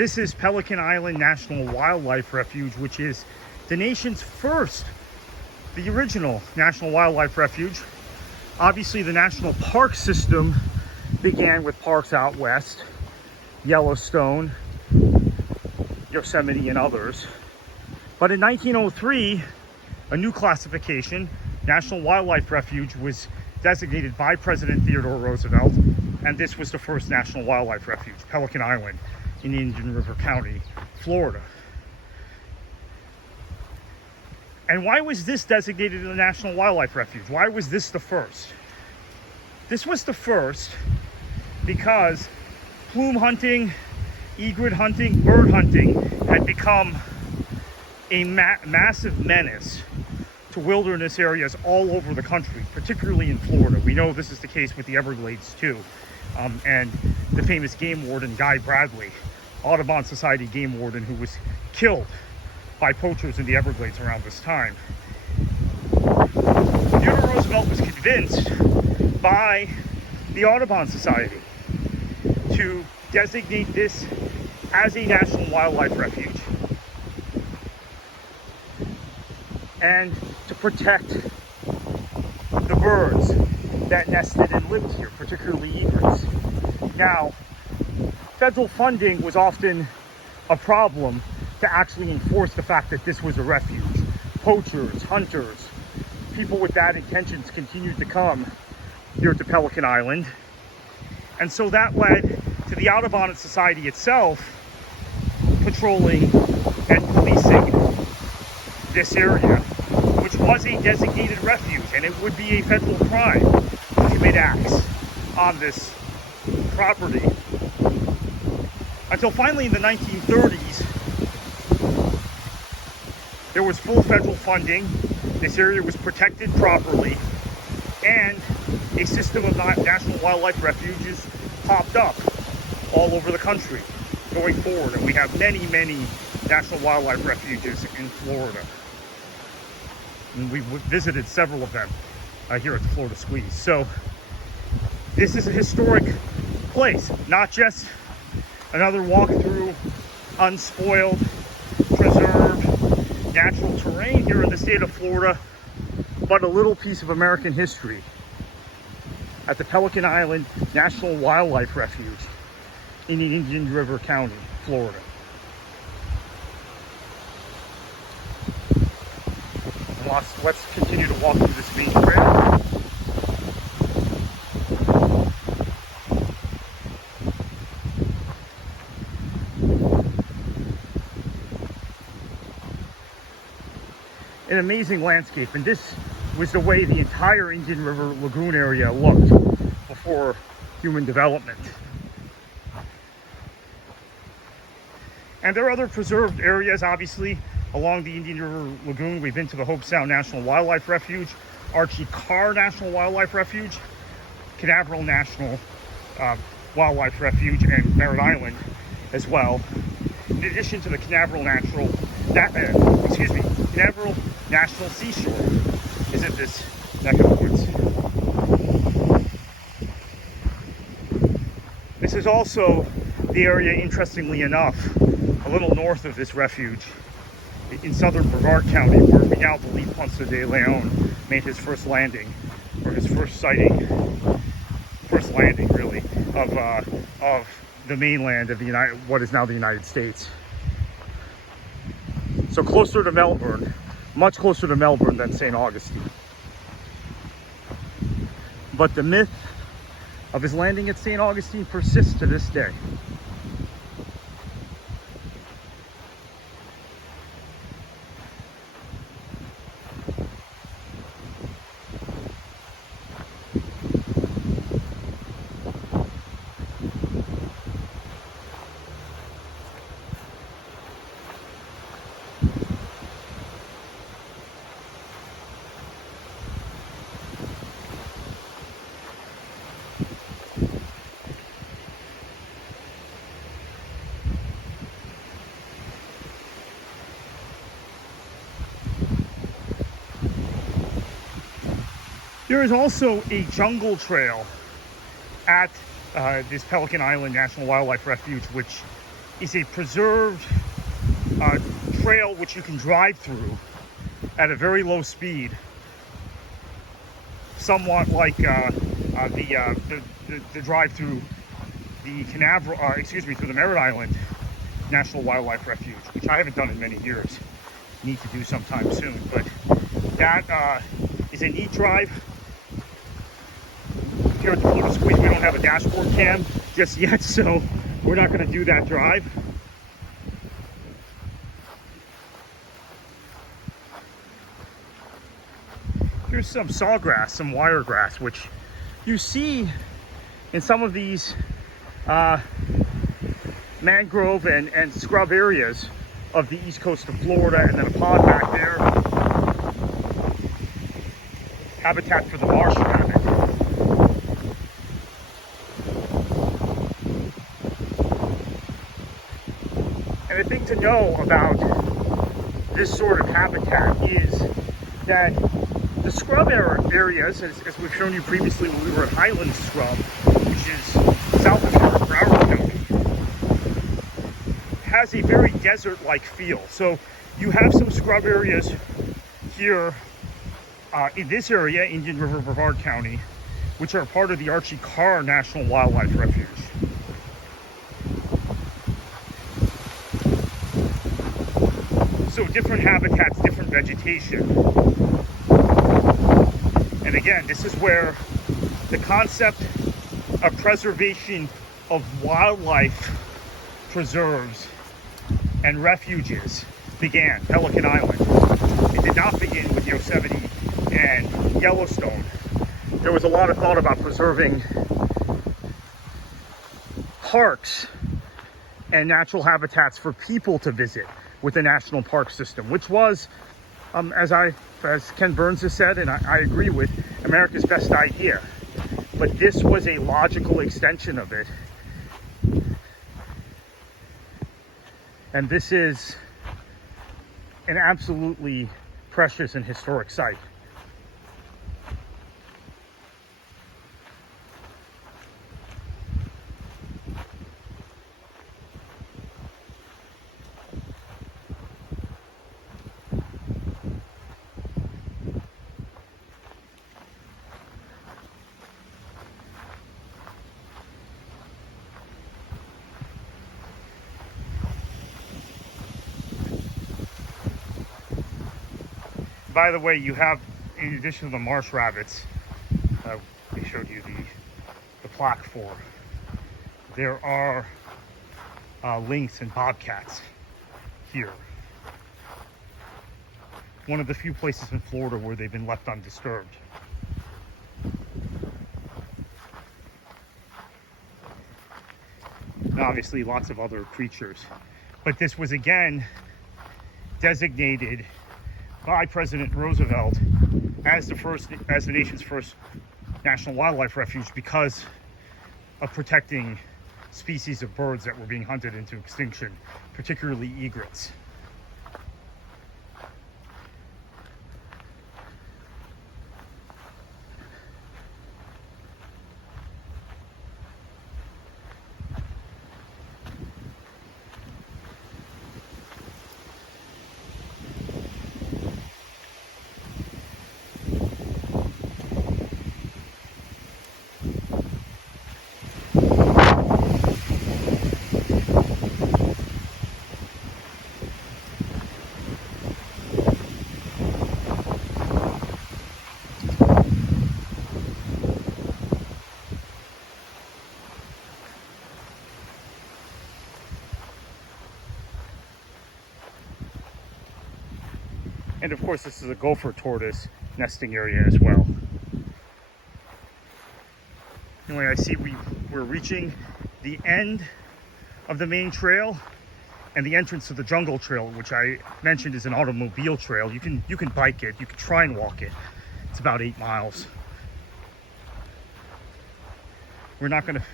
This is Pelican Island National Wildlife Refuge, which is the nation's first, the original National Wildlife Refuge. Obviously, the national park system began with parks out west, Yellowstone, Yosemite, and others. But in 1903, a new classification, National Wildlife Refuge, was designated by President Theodore Roosevelt, and this was the first National Wildlife Refuge, Pelican Island in Indian River County, Florida. And why was this designated a National Wildlife Refuge? Why was this the first? This was the first because plume hunting, egret hunting, bird hunting had become a massive menace to wilderness areas all over the country, particularly in Florida. We know this is the case with the Everglades too. And the famous game warden, Guy Bradley, Audubon Society game warden, who was killed by poachers in the Everglades around this time. Theodore Roosevelt was convinced by the Audubon Society to designate this as a National Wildlife Refuge and to protect the birds that nested and lived here, particularly egrets. Now, federal funding was often a problem to actually enforce the fact that this was a refuge. Poachers, hunters, people with bad intentions continued to come here to Pelican Island. And so that led to the Audubon Society itself patrolling and policing this area, which was a designated refuge, and it would be a federal crime to commit acts on this property. Until finally in the 1930s, there was full federal funding, this area was protected properly, and a system of National Wildlife Refuges popped up all over the country going forward. And we have many, many National Wildlife Refuges in Florida. And we visited several of them here at the Florida Squeeze. So this is a historic place, not just another walk through unspoiled, preserved, natural terrain here in the state of Florida, but a little piece of American history at the Pelican Island National Wildlife Refuge in Indian River County, Florida. Let's continue to walk through this main trail. An amazing landscape, and this was the way the entire Indian River Lagoon area looked before human development. And there are other preserved areas, obviously, along the Indian River Lagoon. We've been to the Hope Sound National Wildlife Refuge, Archie Carr National Wildlife Refuge, Canaveral National Wildlife Refuge, and Merritt Island as well. In addition to the Canaveral National Seashore is in this neck of the woods. This is also the area, interestingly enough, a little north of this refuge in southern Brevard County, where we now believe Ponce de Leon made his first landing, or his first landing really, of the mainland of what is now the United States. So closer to Melbourne, much closer to Melbourne than St. Augustine. But the myth of his landing at St. Augustine persists to this day. There is also a jungle trail at this Pelican Island National Wildlife Refuge, which is a preserved trail which you can drive through at a very low speed, somewhat like the drive through the through the Merritt Island National Wildlife Refuge, which I haven't done in many years. Need to do sometime soon, but that is a neat drive. Here at the Florida Squeeze, we don't have a dashboard cam just yet, so we're not going to do that drive. Here's some sawgrass, some wiregrass, which you see in some of these mangrove and scrub areas of the east coast of Florida, and then a pond back there. Habitat for the marsh rabbit. And the thing to know about this sort of habitat is that the scrub areas, as we've shown you previously when we were at Highland Scrub, which is south of Broward County, has a very desert-like feel. So you have some scrub areas here in this area, Indian River, Brevard County, which are part of the Archie Carr National Wildlife Refuge. So different habitats, different vegetation. And again, this is where the concept of preservation of wildlife preserves and refuges began. Pelican Island. It did not begin with Yosemite and Yellowstone. There was a lot of thought about preserving parks and natural habitats for people to visit with the national park system, which was, as Ken Burns has said, and I agree with, America's best idea. But this was a logical extension of it. And this is an absolutely precious and historic site. By the way, you have, in addition to the marsh rabbits, we showed you the plaque for, there are lynx and bobcats here. One of the few places in Florida where they've been left undisturbed. And obviously lots of other creatures. But this was again designated by President Roosevelt as the nation's first national wildlife refuge because of protecting species of birds that were being hunted into extinction, particularly egrets. And of course, this is a gopher tortoise nesting area as well. Anyway, I see we're reaching the end of the main trail and the entrance to the jungle trail, which I mentioned is an automobile trail. You can bike it, you can try and walk it. It's about 8 miles. We're not going to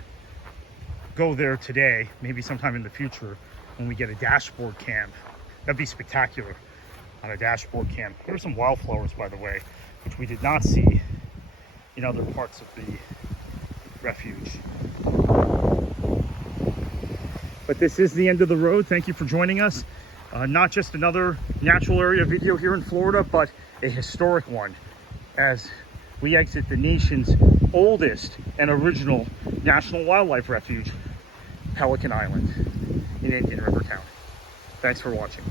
go there today, maybe sometime in the future when we get a dashboard cam. That'd be spectacular on a dashboard cam. Here's some wildflowers, by the way, which we did not see in other parts of the refuge. But this is the end of the road. Thank you for joining us. Not just another natural area video here in Florida, but a historic one as we exit the nation's oldest and original National Wildlife Refuge, Pelican Island in Indian River County. Thanks for watching.